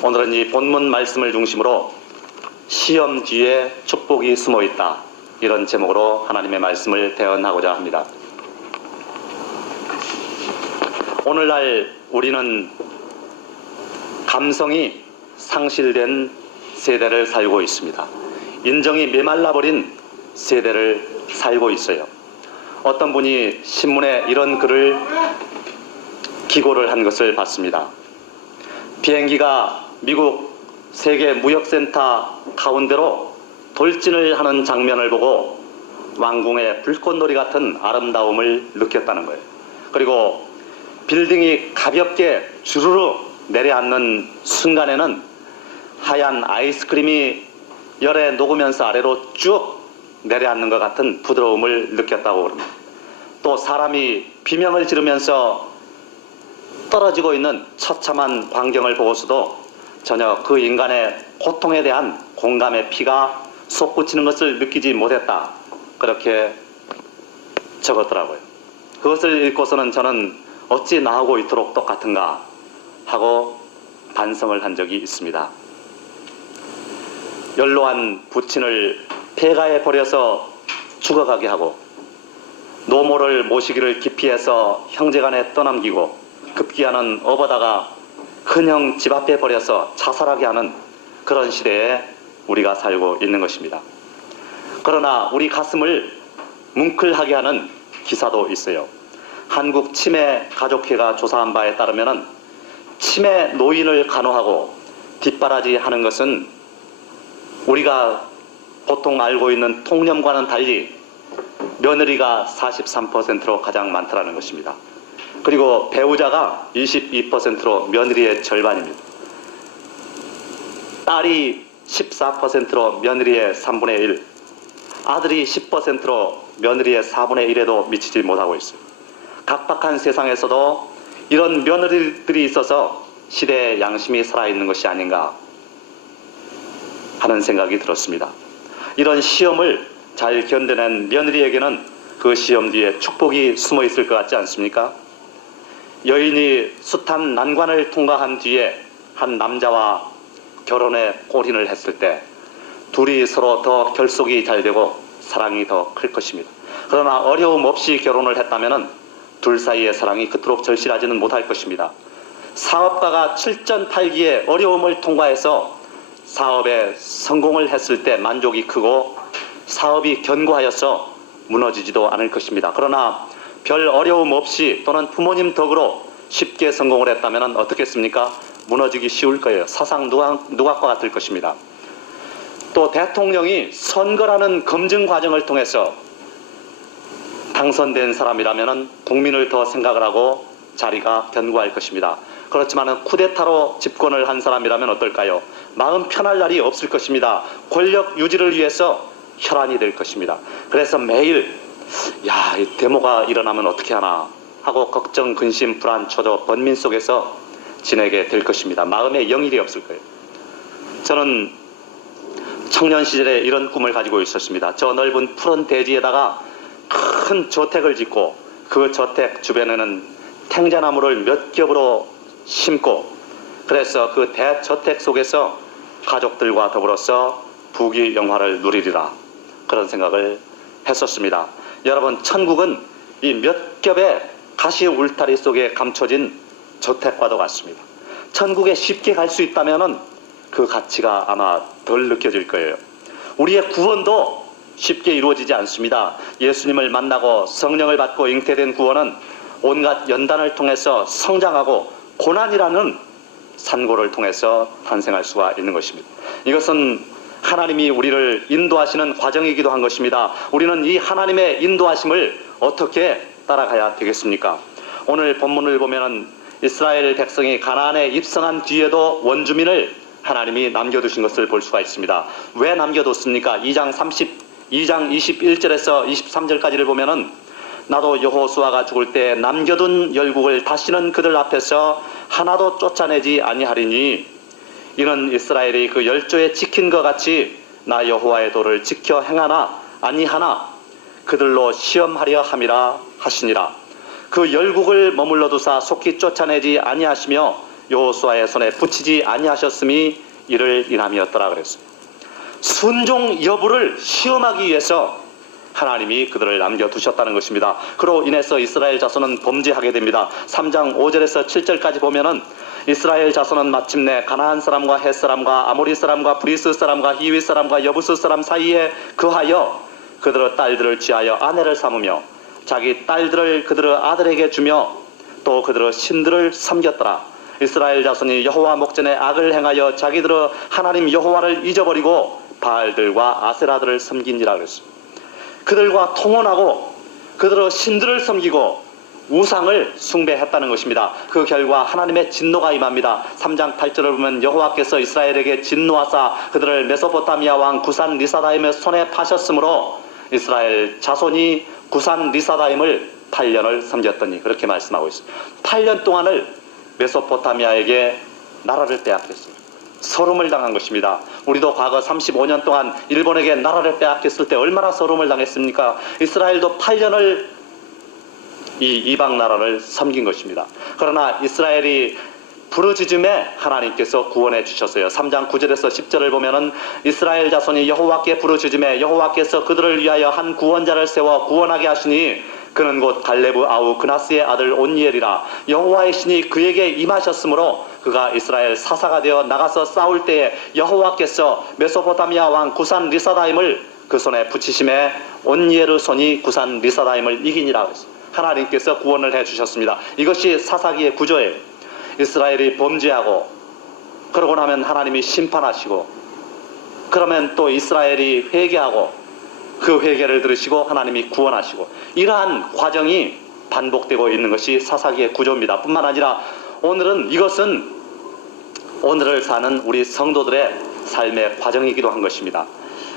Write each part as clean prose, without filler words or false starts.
오늘은 이 본문 말씀을 중심으로 시험 뒤에 축복이 숨어 있다, 이런 제목으로 하나님의 말씀을 대언하고자 합니다. 오늘날 우리는 감성이 상실된 세대를 살고 있습니다. 인정이 메말라버린 세대를 살고 있어요. 어떤 분이 신문에 이런 글을 기고를 한 것을 봤습니다. 비행기가 미국 세계무역센터 가운데로 돌진을 하는 장면을 보고 왕궁의 불꽃놀이 같은 아름다움을 느꼈다는 거예요. 그리고 빌딩이 가볍게 주르르 내려앉는 순간에는 하얀 아이스크림이 열에 녹으면서 아래로 쭉 내려앉는 것 같은 부드러움을 느꼈다고 그럽니다. 또 사람이 비명을 지르면서 떨어지고 있는 처참한 광경을 보고서도 전혀 그 인간의 고통에 대한 공감의 피가 솟구치는 것을 느끼지 못했다, 그렇게 적었더라고요. 그것을 읽고서는 저는 어찌 나하고 이토록 똑같은가 하고 반성을 한 적이 있습니다. 연로한 부친을 폐가에 버려서 죽어가게 하고, 노모를 모시기를 기피해서 형제간에 떠넘기고, 급기야는 업어다가 큰형 집 앞에 버려서 자살하게 하는 그런 시대에 우리가 살고 있는 것입니다. 그러나 우리 가슴을 뭉클하게 하는 기사도 있어요. 한국 치매 가족회가 조사한 바에 따르면 치매 노인을 간호하고 뒷바라지 하는 것은 우리가 보통 알고 있는 통념과는 달리 며느리가 43%로 가장 많다는 것입니다. 그리고 배우자가 22%로 며느리의 절반입니다. 딸이 14%로 며느리의 3분의 1, 아들이 10%로 며느리의 4분의 1에도 미치지 못하고 있어요. 각박한 세상에서도 이런 며느리들이 있어서 시대의 양심이 살아있는 것이 아닌가 하는 생각이 들었습니다. 이런 시험을 잘 견뎌낸 며느리에게는 그 시험 뒤에 축복이 숨어 있을 것 같지 않습니까? 여인이 숱한 난관을 통과한 뒤에 한 남자와 결혼에 골인을 했을 때 둘이 서로 더 결속이 잘 되고 사랑이 더 클 것입니다. 그러나 어려움 없이 결혼을 했다면 둘 사이의 사랑이 그토록 절실하지는 못할 것입니다. 사업가가 7전8기의 어려움을 통과해서 사업에 성공을 했을 때 만족이 크고 사업이 견고하여서 무너지지도 않을 것입니다. 그러나 별 어려움 없이 또는 부모님 덕으로 쉽게 성공을 했다면 어떻겠습니까? 무너지기 쉬울 거예요. 사상 누각과 같을 것입니다. 또 대통령이 선거라는 검증 과정을 통해서 당선된 사람이라면 국민을 더 생각을 하고 자리가 견고할 것입니다. 그렇지만 쿠데타로 집권을 한 사람이라면 어떨까요? 마음 편할 날이 없을 것입니다. 권력 유지를 위해서 혈안이 될 것입니다. 그래서 매일 이 데모가 일어나면 어떻게 하나 하고 걱정, 근심, 불안, 초조, 번민 속에서 지내게 될 것입니다. 마음에 영일이 없을 거예요. 저는 청년 시절에 이런 꿈을 가지고 있었습니다. 저 넓은 푸른 대지에다가 큰 저택을 짓고 그 저택 주변에는 탱자나무를 몇 겹으로 심고, 그래서 그 대저택 속에서 가족들과 더불어서 부귀영화를 누리리라, 그런 생각을 했었습니다. 여러분, 천국은 이 몇 겹의 가시 울타리 속에 감춰진 저택과도 같습니다. 천국에 쉽게 갈 수 있다면 그 가치가 아마 덜 느껴질 거예요. 우리의 구원도 쉽게 이루어지지 않습니다. 예수님을 만나고 성령을 받고 잉태된 구원은 온갖 연단을 통해서 성장하고 고난이라는 산고를 통해서 탄생할 수가 있는 것입니다. 이것은 하나님이 우리를 인도하시는 과정이기도 한 것입니다. 우리는 이 하나님의 인도하심을 어떻게 따라가야 되겠습니까? 오늘 본문을 보면 이스라엘 백성이 가나안에 입성한 뒤에도 원주민을 하나님이 남겨두신 것을 볼 수가 있습니다. 왜 남겨뒀습니까? 2장 21절에서 23절까지를 보면은 나도 여호수아가 죽을 때 남겨둔 열국을 다시는 그들 앞에서 하나도 쫓아내지 아니하리니 이는 이스라엘이 그 열조에 지킨 것 같이 나 여호와의 도를 지켜 행하나 아니하나 그들로 시험하려 함이라 하시니라. 그 열국을 머물러 두사 속히 쫓아내지 아니하시며 여호수아의 손에 붙이지 아니하셨음이 이를 인함이었더라 그랬어요. 순종 여부를 시험하기 위해서 하나님이 그들을 남겨두셨다는 것입니다. 그로 인해서 이스라엘 자손은 범죄하게 됩니다. 3장 5절에서 7절까지 보면은 이스라엘 자손은 마침내 가나안 사람과 헷 사람과 아모리 사람과 브리스 사람과 히위 사람과 여부스 사람 사이에 거하여 그들의 딸들을 취하여 아내를 삼으며 자기 딸들을 그들의 아들에게 주며 또 그들의 신들을 섬겼더라. 이스라엘 자손이 여호와 목전에 악을 행하여 자기들의 하나님 여호와를 잊어버리고 바알들과 아세라들을 섬긴지라 그랬습니다. 그들과 통혼하고 그들의 신들을 섬기고 우상을 숭배했다는 것입니다. 그 결과 하나님의 진노가 임합니다. 3장 8절을 보면 여호와께서 이스라엘에게 진노하사 그들을 메소포타미아 왕 구산 리사다임의 손에 파셨으므로 이스라엘 자손이 구산 리사다임을 8년을 섬겼더니 그렇게 말씀하고 있습니다. 8년 동안을 메소포타미아에게 나라를 빼앗겼어요. 서름을 당한 것입니다. 우리도 과거 35년 동안 일본에게 나라를 빼앗겼을 때 얼마나 서름을 당했습니까? 이스라엘도 8년을 이 이방 나라를 섬긴 것입니다. 그러나 이스라엘이 부르짖음에 하나님께서 구원해 주셨어요. 3장 9절에서 10절을 보면은 이스라엘 자손이 여호와께 부르짖음에 여호와께서 그들을 위하여 한 구원자를 세워 구원하게 하시니 그는 곧 갈레브 아우 그나스의 아들 온니엘이라. 여호와의 신이 그에게 임하셨으므로 그가 이스라엘 사사가 되어 나가서 싸울 때에 여호와께서 메소포타미아 왕 구산 리사다임을 그 손에 붙이심에 온니엘의 손이 구산 리사다임을 이기니라. 하나님께서 구원을 해주셨습니다. 이것이 사사기의 구조예요. 이스라엘이 범죄하고 그러고 나면 하나님이 심판하시고 그러면 또 이스라엘이 회개하고 그 회개를 들으시고 하나님이 구원하시고 이러한 과정이 반복되고 있는 것이 사사기의 구조입니다. 뿐만 아니라 오늘은 이것은 오늘을 사는 우리 성도들의 삶의 과정이기도 한 것입니다.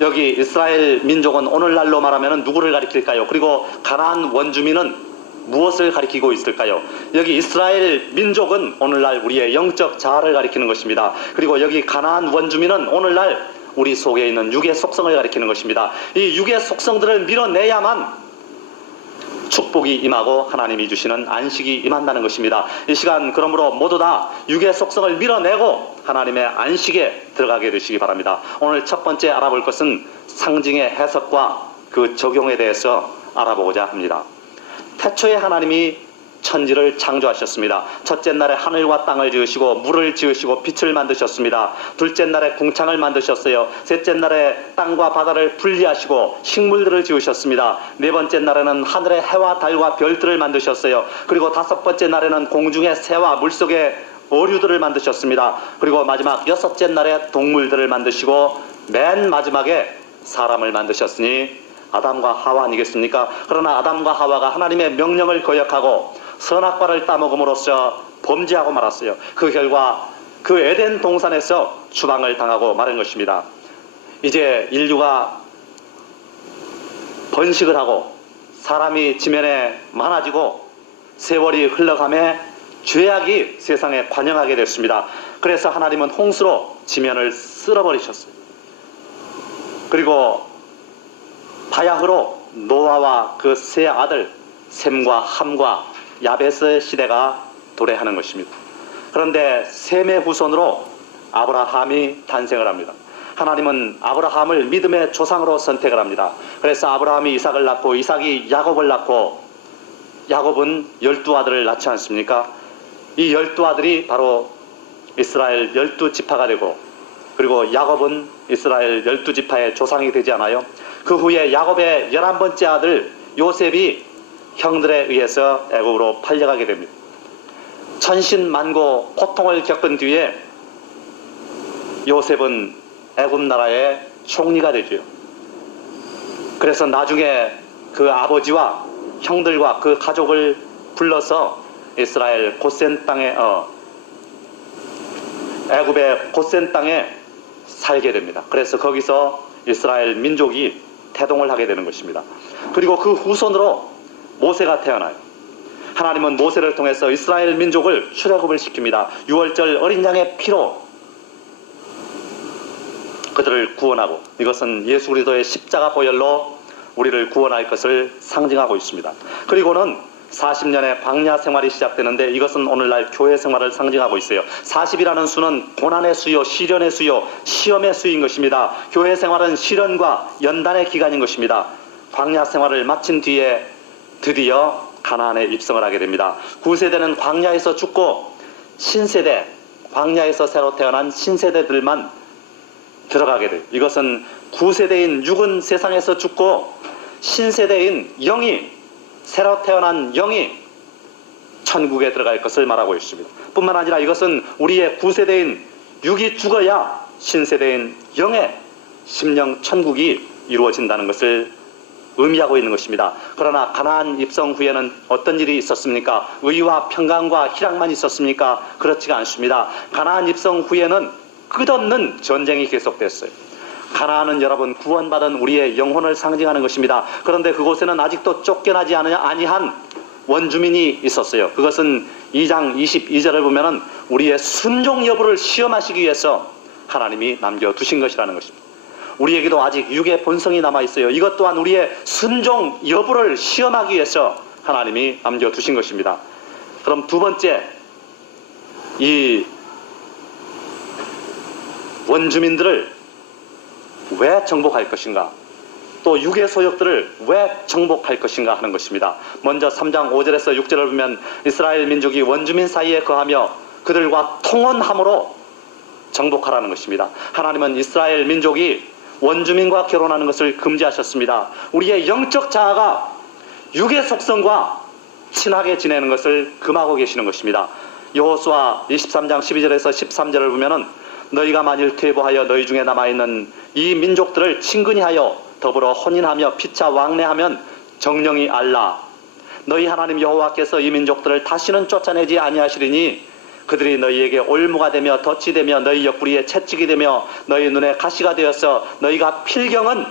여기 이스라엘 민족은 오늘날로 말하면 누구를 가리킬까요? 그리고 가나안 원주민은 무엇을 가리키고 있을까요? 여기 이스라엘 민족은 오늘날 우리의 영적 자아를 가리키는 것입니다. 그리고 여기 가나안 원주민은 오늘날 우리 속에 있는 육의 속성을 가리키는 것입니다. 이 육의 속성들을 밀어내야만 축복이 임하고 하나님이 주시는 안식이 임한다는 것입니다. 이 시간 그러므로 모두 다 육의 속성을 밀어내고 하나님의 안식에 들어가게 되시기 바랍니다. 오늘 첫 번째 알아볼 것은 상징의 해석과 그 적용에 대해서 알아보고자 합니다. 태초에 하나님이 천지를 창조하셨습니다. 첫째 날에 하늘과 땅을 지으시고 물을 지으시고 빛을 만드셨습니다. 둘째 날에 궁창을 만드셨어요. 셋째 날에 땅과 바다를 분리하시고 식물들을 지으셨습니다. 네 번째 날에는 하늘의 해와 달과 별들을 만드셨어요. 그리고 다섯 번째 날에는 공중의 새와 물속의 어류들을 만드셨습니다. 그리고 마지막 여섯째 날에 동물들을 만드시고 맨 마지막에 사람을 만드셨으니 아담과 하와 아니겠습니까? 그러나 아담과 하와가 하나님의 명령을 거역하고 선악과를 따먹음으로써 범죄하고 말았어요. 그 결과 그 에덴 동산에서 추방을 당하고 마른 것입니다. 이제 인류가 번식을 하고 사람이 지면에 많아지고 세월이 흘러가며 죄악이 세상에 관영하게 됐습니다. 그래서 하나님은 홍수로 지면을 쓸어버리셨어요. 그리고 바야흐로 노아와 그 세 아들 셈과 함과 야베스의 시대가 도래하는 것입니다. 그런데 셈의 후손으로 아브라함이 탄생을 합니다. 하나님은 아브라함을 믿음의 조상으로 선택을 합니다. 그래서 아브라함이 이삭을 낳고 이삭이 야곱을 낳고 야곱은 12아들을 낳지 않습니까? 이 12아들이 바로 이스라엘 12지파가 되고 그리고 야곱은 이스라엘 12지파의 조상이 되지 않아요? 그 후에 야곱의 11번째 아들 요셉이 형들에 의해서 애굽으로 팔려가게 됩니다. 천신만고 고통을 겪은 뒤에 요셉은 애굽 나라의 총리가 되죠. 그래서 나중에 그 아버지와 형들과 그 가족을 불러서 이스라엘 고센 땅에 애굽의 고센 땅에 살게 됩니다. 그래서 거기서 이스라엘 민족이 태동을 하게 되는 것입니다. 그리고 그 후손으로 모세가 태어나요. 하나님은 모세를 통해서 이스라엘 민족을 출애굽을 시킵니다. 유월절 어린 양의 피로 그들을 구원하고 이것은 예수 그리스도의 십자가 보혈로 우리를 구원할 것을 상징하고 있습니다. 그리고는 40년의 광야 생활이 시작되는데 이것은 오늘날 교회 생활을 상징하고 있어요. 40이라는 수는 고난의 수요, 시련의 수요, 시험의 수인 것입니다. 교회 생활은 시련과 연단의 기간인 것입니다. 광야 생활을 마친 뒤에 드디어 가나안에 입성을 하게 됩니다. 9세대는 광야에서 죽고 신세대, 광야에서 새로 태어난 신세대들만 들어가게 돼요. 이것은 9세대인 육은 세상에서 죽고 신세대인 영이, 새로 태어난 영이 천국에 들어갈 것을 말하고 있습니다. 뿐만 아니라 이것은 우리의 9세대인 육이 죽어야 신세대인 영의 심령 천국이 이루어진다는 것을 의미하고 있는 것입니다. 그러나 가나안 입성 후에는 어떤 일이 있었습니까? 의와 평강과 희락만 있었습니까? 그렇지가 않습니다. 가나안 입성 후에는 끝없는 전쟁이 계속됐어요. 가나안은 여러분 구원받은 우리의 영혼을 상징하는 것입니다. 그런데 그곳에는 아직도 쫓겨나지 아니한 원주민이 있었어요. 그것은 2장 22절을 보면은 우리의 순종 여부를 시험하시기 위해서 하나님이 남겨두신 것이라는 것입니다. 우리에게도 아직 육의 본성이 남아있어요. 이것 또한 우리의 순종 여부를 시험하기 위해서 하나님이 남겨두신 것입니다. 그럼 두 번째, 이 원주민들을 왜 정복할 것인가, 또 육의 소욕들을 왜 정복할 것인가 하는 것입니다. 먼저 3장 5절에서 6절을 보면 이스라엘 민족이 원주민 사이에 거하며 그들과 통혼함으로 정복하라는 것입니다. 하나님은 이스라엘 민족이 원주민과 결혼하는 것을 금지하셨습니다. 우리의 영적 자아가 육의 속성과 친하게 지내는 것을 금하고 계시는 것입니다. 여호수아 23장 12절에서 13절을 보면은 너희가 만일 퇴보하여 너희 중에 남아있는 이 민족들을 친근히 하여 더불어 혼인하며 피차 왕래하면 정령이 알라 너희 하나님 여호와께서 이 민족들을 다시는 쫓아내지 아니하시리니 그들이 너희에게 올무가 되며 덫이 되며 너희 옆구리에 채찍이 되며 너희 눈에 가시가 되어서 너희가 필경은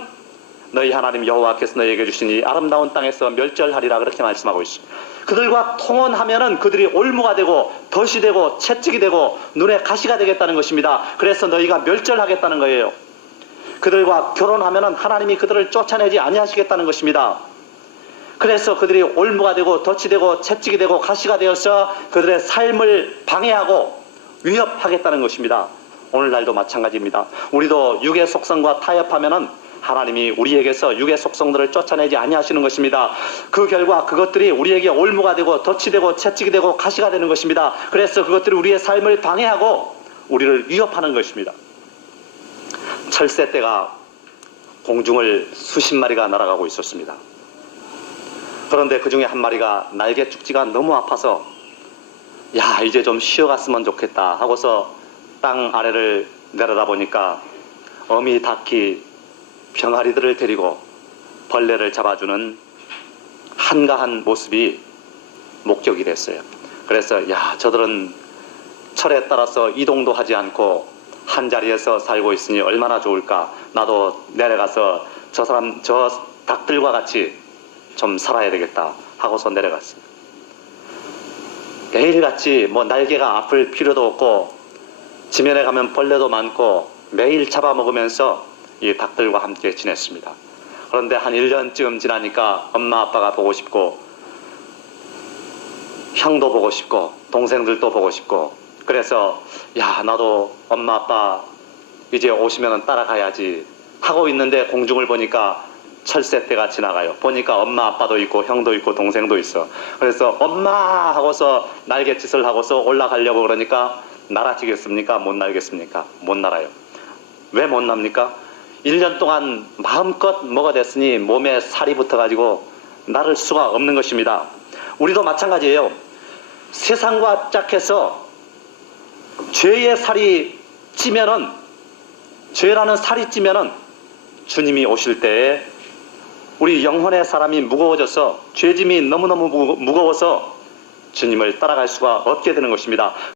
너희 하나님 여호와께서 너희에게 주신 이 아름다운 땅에서 멸절하리라 그렇게 말씀하고 있습니다. 그들과 통혼하면은 그들이 올무가 되고 덫이 되고 채찍이 되고 눈에 가시가 되겠다는 것입니다. 그래서 너희가 멸절하겠다는 거예요. 그들과 결혼하면은 하나님이 그들을 쫓아내지 아니하시겠다는 것입니다. 그래서 그들이 올무가 되고 덫이 되고 채찍이 되고 가시가 되어서 그들의 삶을 방해하고 위협하겠다는 것입니다. 오늘날도 마찬가지입니다. 우리도 육의 속성과 타협하면은 하나님이 우리에게서 육의 속성들을 쫓아내지 아니하시는 것입니다. 그 결과 그것들이 우리에게 올무가 되고 덫이 되고 채찍이 되고 가시가 되는 것입니다. 그래서 그것들이 우리의 삶을 방해하고 우리를 위협하는 것입니다. 철새 떼가 공중을 수십 마리가 날아가고 있었습니다. 그런데 그 중에 한 마리가 날개 축지가 너무 아파서 야 이제 좀 쉬어갔으면 좋겠다 하고서 땅 아래를 내려다보니까 어미 닭이 병아리들을 데리고 벌레를 잡아주는 한가한 모습이 목격이 됐어요. 그래서 야 저들은 철에 따라서 이동도 하지 않고 한 자리에서 살고 있으니 얼마나 좋을까. 나도 내려가서 저 닭들과 같이 좀 살아야 되겠다 하고서 내려갔어요. 매일같이 뭐 날개가 아플 필요도 없고 지면에 가면 벌레도 많고 매일 잡아먹으면서 이 닭들과 함께 지냈습니다. 그런데 한 1년쯤 지나니까 엄마 아빠가 보고 싶고 형도 보고 싶고 동생들도 보고 싶고 그래서 야 나도 엄마 아빠 이제 오시면 따라가야지 하고 있는데 공중을 보니까 철새떼가 지나가요. 보니까 엄마 아빠도 있고 형도 있고 동생도 있어. 그래서 엄마 하고서 날갯짓을 하고서 올라가려고 그러니까 날아지겠습니까? 못 날겠습니까? 못 날아요. 왜 못 납니까? 1년 동안 마음껏 뭐가 됐으니 몸에 살이 붙어가지고 나를 수가 없는 것입니다. 우리도 마찬가지예요. 세상과 짝해서 죄의 살이 찌면은, 죄라는 살이 찌면은 주님이 오실 때에 우리 영혼의 사람이 무거워져서 죄짐이 너무너무 무거워서 주님을 따라갈 수가 없게 되는 것입니다.